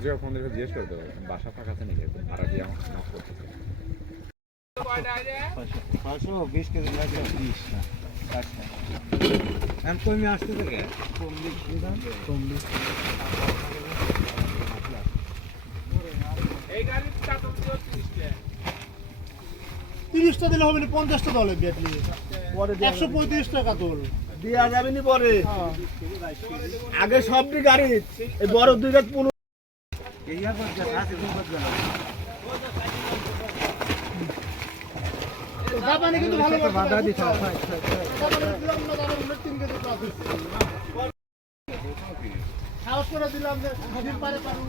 Rajua phone দিয়ে জিজ্ঞেস করতে হবে বাসা ফাঁকা আছে নাকি ভাড়া দিয়ে আমাকে নক করতেছে 520 কেজি লাগবে 20 না আচ্ছা আমি কমে আসতে থেকে কমলি এই গাড়ির টাকা 30 টা 30টা দিলে হবে না 50টা দলে বেটলি 135 টাকা তোল দেয়া যাবে নি পরে আগে সবটি গাড়ি এই বড় দুই গাছ 15 এই আর বাদ আছে দুই বাদ না জাপানি কিন্তু ভালো বাধা দিতে জাপানি দিলাম না দাদা 3 কেজি প্লাস সাহস করে দিলাম যে দিন পারে পারু